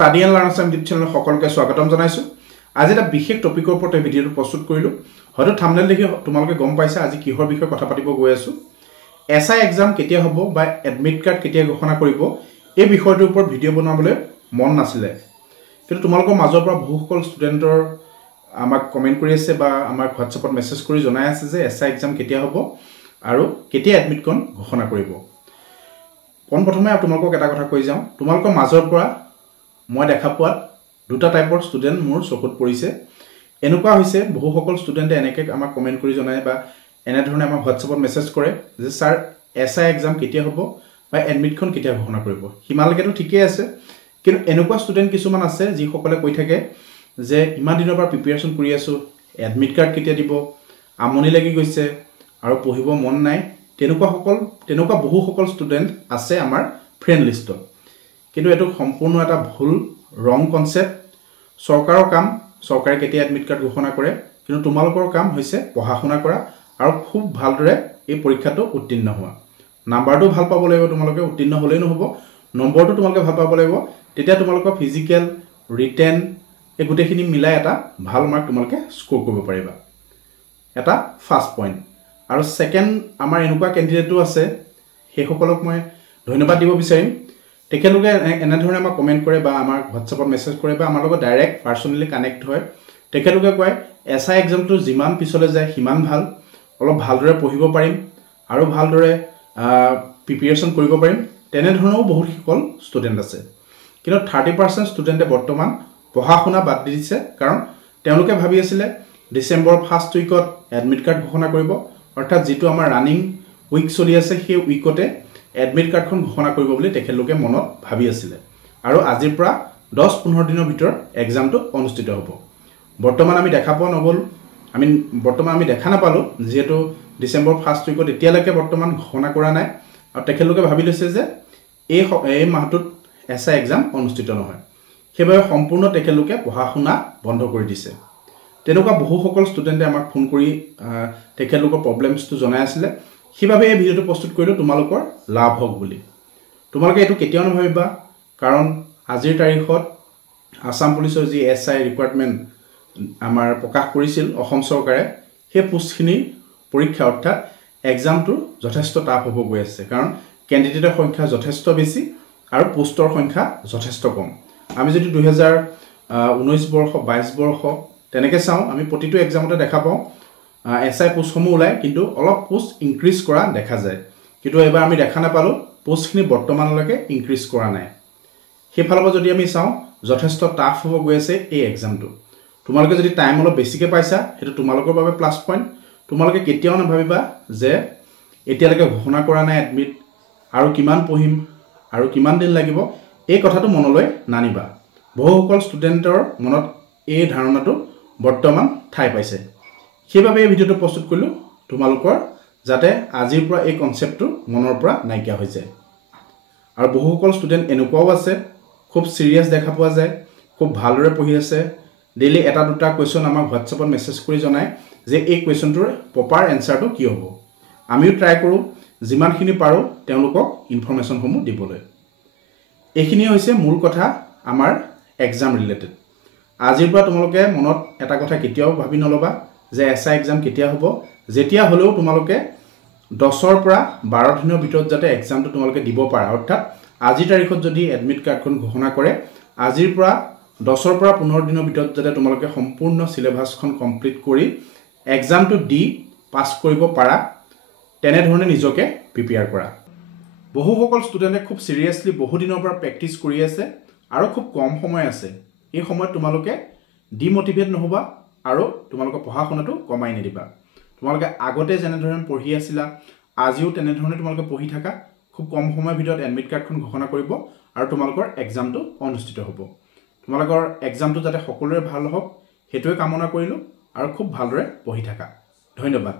Study and Learn Assam YouTube channel সকলকে স্বাগতম জনাইছো আজি এটা বিশেষ টপিকৰ ওপৰত ভিডিঅটো প্ৰস্তুত কৰিলো হয়তো থাম্বনেল দেখি তোমালোকে গম পাইছা আজি কিহৰ বিষয়ে কথা পাতিব গৈ আছো এসআই এক্সাম কেতিয়া হ'ব বা এডমিট কাৰ্ড কেতিয়া ঘোষণা কৰিব এই বিষয়টোৰ ওপৰত ভিডিঅ বনাবলৈ মন নাছিলে কিন্তু তোমালোকৰ মাজৰ পৰা বহুসকল ষ্টুডেন্টৰ আমাক কমেন্ট কৰি আছে বা আমাৰ WhatsAppত মেছেজ কৰি জনাই আছে যে এসআই এক্সাম কেতিয়া হ'ব আৰু কেতিয়া এডমিট কাৰ্ড ঘোষণা কৰিব প্ৰথমে তোমালোকক এটা কথা কৈ যাওঁ তোমালোকৰ মাজৰ পৰা মই দেখা পোৱাত দুটা টাইপৰ ষ্টুডেন্ট মোৰ চকুত পৰিছে এনেকুৱা হৈছে বহুসকল ষ্টুডেন্টে এনেকৈ আমাক কমেন্ট কৰি জনায় বা এনে ধৰণে আমাক WhatsAppত মেছেজ কৰে যে স্যাৰ এসআই এক্সাম কেতিয়া হ'ব বা এডমিটখন কেতিয়া ঘোষণা কৰিব হিমালকেটো ঠিকই আছে কিন্তু এনেকুৱা ষ্টুডেন্ট কিছুমান আছে যি সকলে কৈ থাকে যে ইমান দিনৰ পৰা প্ৰিপাৰেচন কৰি আছো এডমিট কাৰ্ড কেতিয়া দিব আমনি লাগি গৈছে আৰু পঢ়িব মন নাই তেনেকুৱা বহুসকল ষ্টুডেন্ট আছে আমাৰ ফ্ৰেন্ড লিষ্টত কিন্তু এটো সম্পূৰ্ণ এটা ভুল ৰং কনসেপ্ট সৰকাৰৰ কাম সৰকাৰে কেতিয়া এডমিট কাৰ্ড ঘোষণা কৰে কিন্তু তোমালোকৰ কাম হৈছে পঢ়াশুনা কৰা আৰু খুব ভালদৰে এই পৰীক্ষাটো উত্তীৰ্ণ হোৱা নাম্বাৰটো ভাল পাব লাগিব তোমালোকে উত্তীৰ্ণ হ'লেই নহব নম্বৰটো তোমালোকে ভাল পাব লাগিব তেতিয়া তোমালোকৰ ফিজিক্যাল ৰিটেন এই গুটেখিনি মিলাই এটা ভাল মাৰ্ক তোমালোকে স্কোৰ কৰিব পাৰিবা এটা ফাৰ্স্ট পইণ্ট আৰু সেকেন্ড আমাৰ এনেকুৱা ক্যান্ডিডেটও আছে সেই সকলক মই ধন্যবাদ দিব বিচাৰিম তেখেতলোকে এনে ধৰণে আমাক কমেন্ট কৰে বা আমাৰ WhatsAppত মেছেজ কৰে বা আমাৰ লগত ডাইৰেক্ট পাৰ্সোনালি কানেক্ট হয় তেখেতলোকে কয় এসআই এক্সামটো যিমান পিছলৈ যায় সিমান ভাল অলপ ভালদৰে পঢ়িব পাৰিম আৰু ভালদৰে প্ৰিপাৰেচন কৰিব পাৰিম তেনে ধৰণেও বহুত সকল ষ্টুডেন্ট আছে কিন্তু 30% ষ্টুডেন্টে বৰ্তমান পঢ়াশুনা বাদ দিছে কাৰণ তেওঁলোকে ভাবি আছিল ডিসেম্বৰ ফাৰ্স্ট উইকত এডমিট কাৰ্ড ঘোষণা কৰিব অৰ্থাৎ যেটো আমাৰ ৰানিং উইক চলি আছে সেই উইকতে এডমিট কাৰ্ডখন ঘোষণা কৰিব বুলি তেখেতলোকে মনত ভাবি আছিল আৰু আজিৰ পৰা 10-15 দিনৰ ভিতৰত এক্সামটো অনুষ্ঠিত হ'ব বৰ্তমান আমি দেখা পোৱা নগল আমি দেখা নাপালো যেহেতু ডিসেম্বৰ ফাৰ্স্ট উইকত এতিয়ালৈকে বৰ্তমান ঘোষণা কৰা নাই আৰু তেখেতলোকে ভাবি লৈছে যে এই মাহটোত এসআই এক্সাম অনুষ্ঠিত নহয় সেইবাবে সম্পূৰ্ণ তেখেতলোকে পঢ়াশুনা বন্ধ কৰি দিছে তেনেকুৱা বহুসকল ষ্টুডেন্টে আমাক ফোন কৰি তেখেতলোকৰ প্ৰবলেমছটো জনাই আছিল সেইবাবে এই ভিডিঅটো প্ৰস্তুত কৰিলো তোমালোকৰ লাভ হওক বুলি তোমালোকে এটো কেতিয়াও নভাবিবা কাৰণ আজিৰ তাৰিখত আসাম পুলিচৰ যি এসআই ৰিকুৱাৰমেন্ট আমাৰ প্ৰকাশ কৰিছিল অসম চৰকাৰে সেই পোষ্টখিনি পৰীক্ষা অৰ্থাৎ এক্সামটো যথেষ্ট টাফ হ'ব গৈ আছে কাৰণ ক্যান্ডিডেটৰ সংখ্যা যথেষ্ট বেছি আৰু পোষ্টৰ সংখ্যা যথেষ্ট কম আমি যদি 2019 বৰ্ষ 22 বৰ্ষ তেনেকৈ চাওঁ আমি প্ৰতিটো এক্সামতে দেখা পাওঁ এসআই পোষ্টসমূহ ওলাই কিন্তু অলপ পোষ্ট ইনক্ৰিজ কৰা দেখা যায় কিন্তু এবাৰ আমি দেখা নাপালো পোষ্টখিনি বৰ্তমানলৈকে ইনক্ৰিজ কৰা নাই সেইফালৰ যদি আমি চাওঁ যথেষ্ট টাফ হ'ব গৈ আছে এই এক্সামটো তোমালোকে যদি টাইম অলপ বেছিকৈ পাইছা হেতু তোমালোকৰ বাবে প্লাস পইণ্ট তোমালোকে কেতিয়াও নাভাবিবা যে এতিয়ালৈকে ঘোষণা কৰা নাই এডমিট আৰু কিমান পঢ়িম আৰু কিমান দিন লাগিব এই কথাটো মনলৈ নানিবা বহুসকল ষ্টুডেন্টৰ মনত এই ধাৰণাটো বৰ্তমান ঠাই পাইছে সেইবাবে এই ভিডিঅটো প্ৰস্তুত কৰিলো তোমালোকৰ যাতে আজিৰ পৰা এই কনসেপ্টটো মনৰ পৰা নাইকিয়া হৈ যায় আৰু বহুসকল ষ্টুডেন্ট এনেকুৱাও আছে খুব সিৰিয়াস দেখা পোৱা যায় খুব ভালদৰে পঢ়ি আছে ডেইলি এটা দুটা কোৱেশ্চন আমাক WhatsAppত মেছেজ কৰি জনায় যে এই কোৱেশ্চনটোৰ প্ৰপাৰ এনসাৰটো কি হ'ব আমিও ট্ৰাই কৰো যিমানখিনি পাৰো তেওঁলোকক ইনফৰমেশন সমূহ দিবলৈ এইখিনি হৈছে মূল কথা আমাৰ এক্সাম ৰিলেটেড আজিৰ পৰা তোমালোকে মনত এটা কথা কেতিয়াও ভাবি নলবা যে এসআই এক্সাম কেতিয়া হ'ব যেতিয়া হলেও তোমালোকে 10 পৰা 12 দিনৰ ভিতৰত যাতে এক্সামটো তোমালোকে দিব পাৰা অৰ্থাৎ আজিৰ তাৰিখত যদি এডমিট কাৰ্ডখন ঘোষণা কৰে আজিৰ পৰা 10 পৰা 15 দিনৰ ভিতৰত যাতে তোমালোকে সম্পূৰ্ণ সিলেবাসখন কমপ্লিট কৰি এক্সামটো দি পাস কৰিব পাৰা তেনে ধৰণে নিজকে প্ৰিপেয়াৰ কৰা বহুসকল ষ্টুডেন্টে খুব সিৰিয়াসলি বহু দিনৰ পৰা প্ৰেক্টিস কৰি আছে আৰু খুব কম সময় আছে এই সময়ত তোমালোকে ডিমোটিভেট নহবা আৰু তোমালোকৰ পঢ়াশুনাটো কমাই নিদিবা তোমালোকে আগতে যেনে ধৰণে পঢ়ি আছিলা আজিও তেনে ধৰণে তোমালোকে পঢ়ি থাকা খুব কম সময়ৰ ভিতৰত এডমিট কাৰ্ডখন ঘোষণা কৰিব আৰু তোমালোকৰ এক্সামটো অনুষ্ঠিত হ'ব তোমালোকৰ এক্সামটো যাতে সকলোৰে ভাল হওক হেতুৱে কামনা কৰিলো আৰু খুব ভালদৰে পঢ়ি থাকা ধন্যবাদ